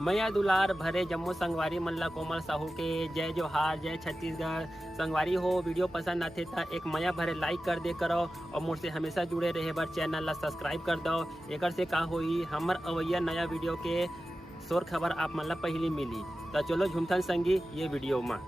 मैया दुलार भरे जम्मू संगवारी मल्ला कोमल साहू के जय जोहार, जय छत्तीसगढ़। संगवारी हो वीडियो पसंद आते तो एक मैया भरे लाइक कर दे करो और मुझसे हमेशा जुड़े रहे बर चैनल ला सब्सक्राइब कर दो। एक से का होई हमर अवैया नया वीडियो के शोर खबर आप मन ला पहली मिली। तो चलो झुमथन संगी ये वीडियो में।